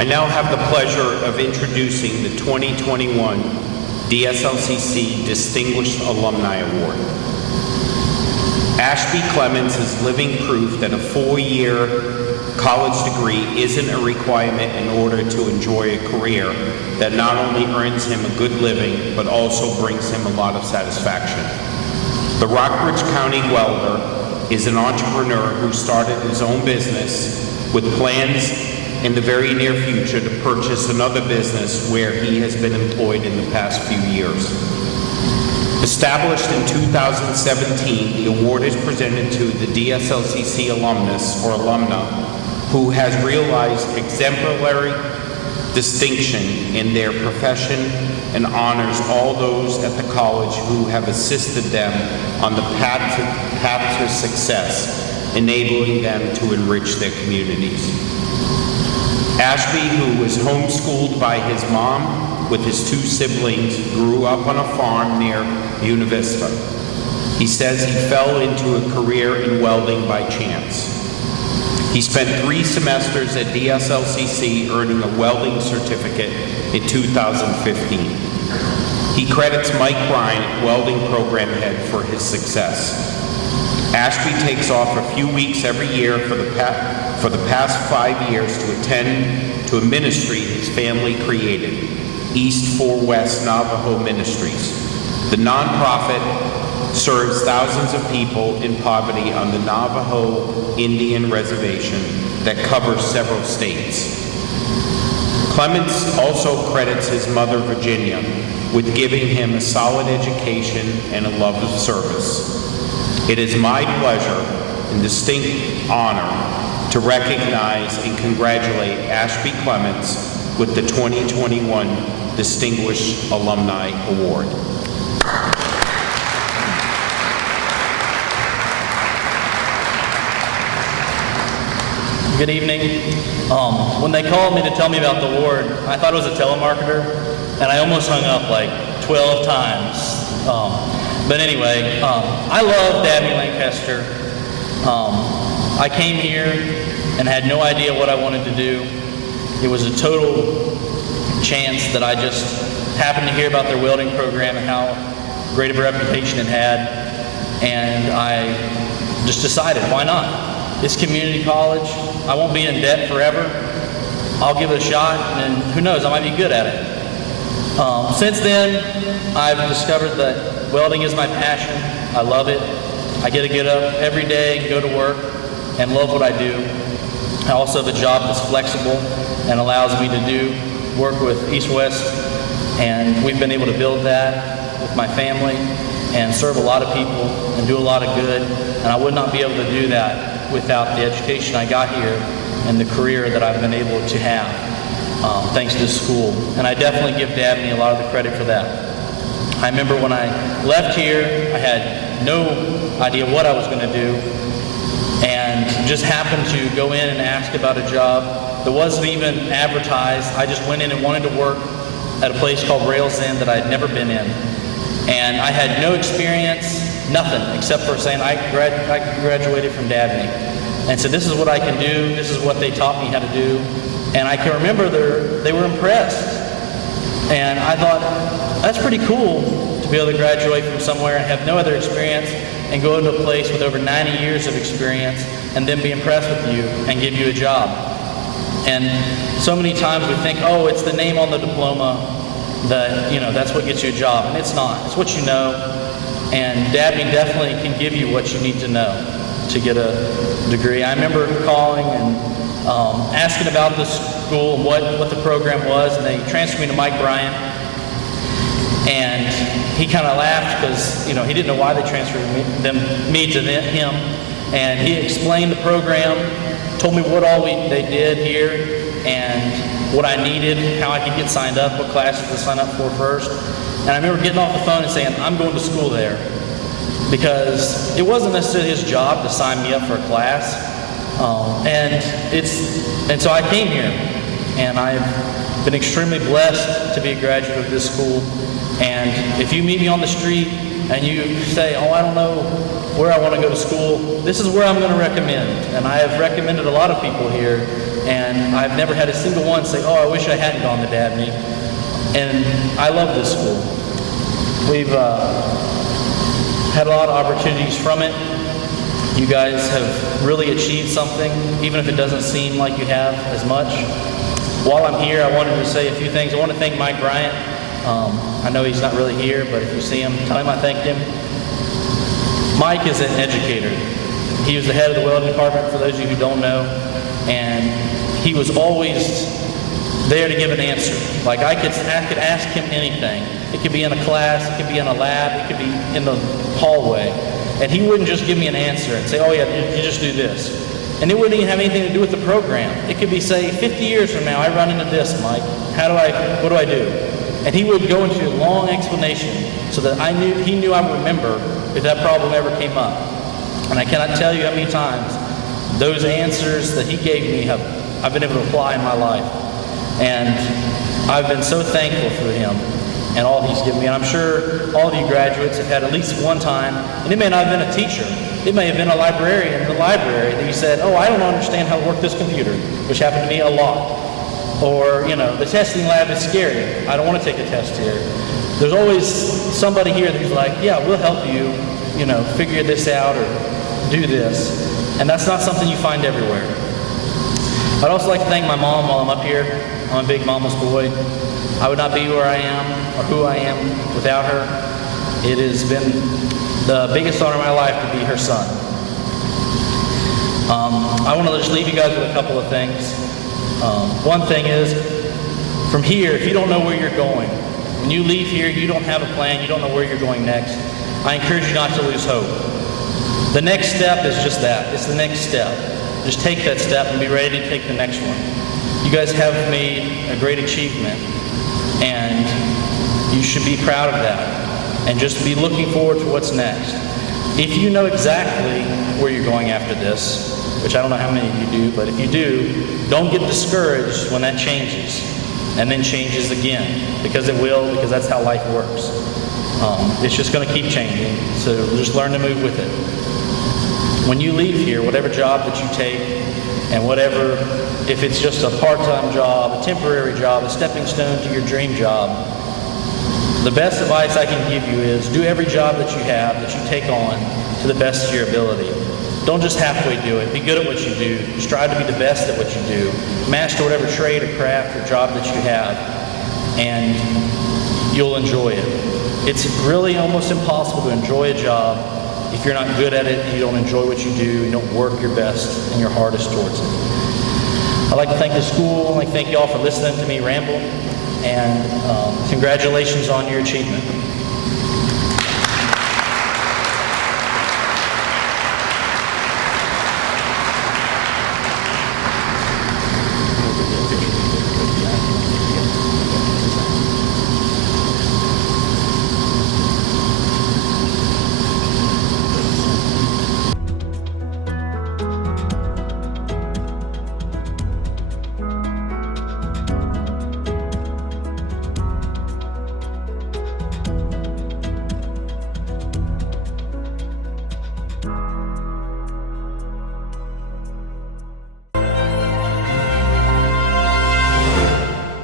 I now have the pleasure of introducing the 2021 DSLCC Distinguished Alumni Award. Ashby Clements is living proof that a 4-year college degree isn't a requirement in order to enjoy a career that not only earns him a good living, but also brings him a lot of satisfaction. The Rockbridge County welder is an entrepreneur who started his own business with plans in the very near future to purchase another business where he has been employed in the past few years. Established in 2017, the award is presented to the DSLCC alumnus or alumna who has realized exemplary distinction in their profession and honors all those at the college who have assisted them on the path to success, enabling them to enrich their communities. Ashby, who was homeschooled by his mom with his 2 siblings, grew up on a farm near Buena Vista. He says he fell into a career in welding by chance. He spent 3 semesters at DSLCC earning a welding certificate in 2015. He credits Mike Bryant, welding program head, for his success. Ashby takes off a few weeks every year for the past 5 years to attend to a ministry his family created, East 4 West Navajo Ministries. The nonprofit serves thousands of people in poverty on the Navajo Indian reservation that covers several states. Clements also credits his mother, Virginia, with giving him a solid education and a love of service. It is my pleasure and distinct honor to recognize and congratulate Ashby Clements with the 2021 Distinguished Alumni Award. Good evening. When they called me to tell me about the award, I thought it was a telemarketer, and I almost hung up like 12 times. But anyway, I love Dabney Lancaster. I came here and had no idea what I wanted to do. It was a total chance that I just happened to hear about their welding program and how great of a reputation it had, and I just decided, why not? It's community college. I won't be in debt forever. I'll give it a shot, and who knows, I might be good at it. Since then, I've discovered that welding is my passion. I love it. I get to get up every day and go to work and love what I do. I also have a job that's flexible and allows me to work with East-West, and we've been able to build that with my family and serve a lot of people and do a lot of good, and I would not be able to do that without the education I got here and the career that I've been able to have thanks to this school. And I definitely give Dabney a lot of the credit for that. I remember when I left here, I had no idea what I was going to do, and just happened to go in and ask about a job that wasn't even advertised. I just went in and wanted to work at a place called Rails End that I had never been in. And I had no experience, nothing, except for saying I graduated from Dabney. And so this is what I can do, this is what they taught me how to do. And I can remember they were impressed. And I thought, that's pretty cool to be able to graduate from somewhere and have no other experience and go into a place with over 90 years of experience and then be impressed with you and give you a job. And so many times we think, oh, it's the name on the diploma that, that's what gets you a job. And it's not. It's what you know. And Dabney definitely can give you what you need to know to get a degree. I remember calling and asking about the school and what the program was, and they transferred me to Mike Bryant. And he kind of laughed because he didn't know why they transferred me to him. And he explained the program, told me what all they did here, and what I needed, how I could get signed up, what classes to sign up for first. And I remember getting off the phone and saying, I'm going to school there. Because it wasn't necessarily his job to sign me up for a class. And so I came here, and I've been extremely blessed to be a graduate of this school. And if you meet me on the street and you say, oh, I don't know where I want to go to school, this is where I'm going to recommend. And I have recommended a lot of people here and I've never had a single one say, oh, I wish I hadn't gone to DABNY. And I love this school. We've had a lot of opportunities from it. You guys have really achieved something, even if it doesn't seem like you have as much. While I'm here, I wanted to say a few things. I want to thank Mike Bryant. I know he's not really here, but if you see him, tell him I thanked him. Mike is an educator. He was the head of the welding department, for those of you who don't know, and he was always there to give an answer. Like I could ask him anything. It could be in a class, it could be in a lab, it could be in the hallway. And he wouldn't just give me an answer and say, oh yeah, you just do this. And it wouldn't even have anything to do with the program. It could be, say, 50 years from now, I run into this, Mike. What do I do? And he would go into a long explanation so that he knew I would remember if that problem ever came up. And I cannot tell you how many times those answers that he gave me I've been able to apply in my life. And I've been so thankful for him and all he's given me. And I'm sure all of you graduates have had at least one time, and it may not have been a teacher. It may have been a librarian in the library that you said, oh, I don't understand how to work this computer, which happened to me a lot. Or, the testing lab is scary. I don't want to take a test here. There's always somebody here who's like, yeah, we'll help you, figure this out or do this. And that's not something you find everywhere. I'd also like to thank my mom while I'm up here. I'm a big mama's boy. I would not be where I am or who I am without her. It has been the biggest honor of my life to be her son. I want to just leave you guys with a couple of things. One thing is, from here, if you don't know where you're going, when you leave here, you don't have a plan, you don't know where you're going next, I encourage you not to lose hope. The next step is just that. It's the next step. Just take that step and be ready to take the next one. You guys have made a great achievement, and you should be proud of that, and just be looking forward to what's next. If you know exactly where you're going after this, which I don't know how many of you do, but if you do, don't get discouraged when that changes, and then changes again, because it will, because that's how life works. It's just going to keep changing, so just learn to move with it. When you leave here, whatever job that you take, and whatever, if it's just a part-time job, a temporary job, a stepping stone to your dream job, the best advice I can give you is do every job that you have, that you take on, to the best of your ability. Don't just halfway do it. Be good at what you do. Strive to be the best at what you do. Master whatever trade or craft or job that you have, and you'll enjoy it. It's really almost impossible to enjoy a job if you're not good at it and you don't enjoy what you do, you don't work your best and your hardest towards it. I'd like to thank the school. I'd like to thank you all for listening to me ramble, and congratulations on your achievement.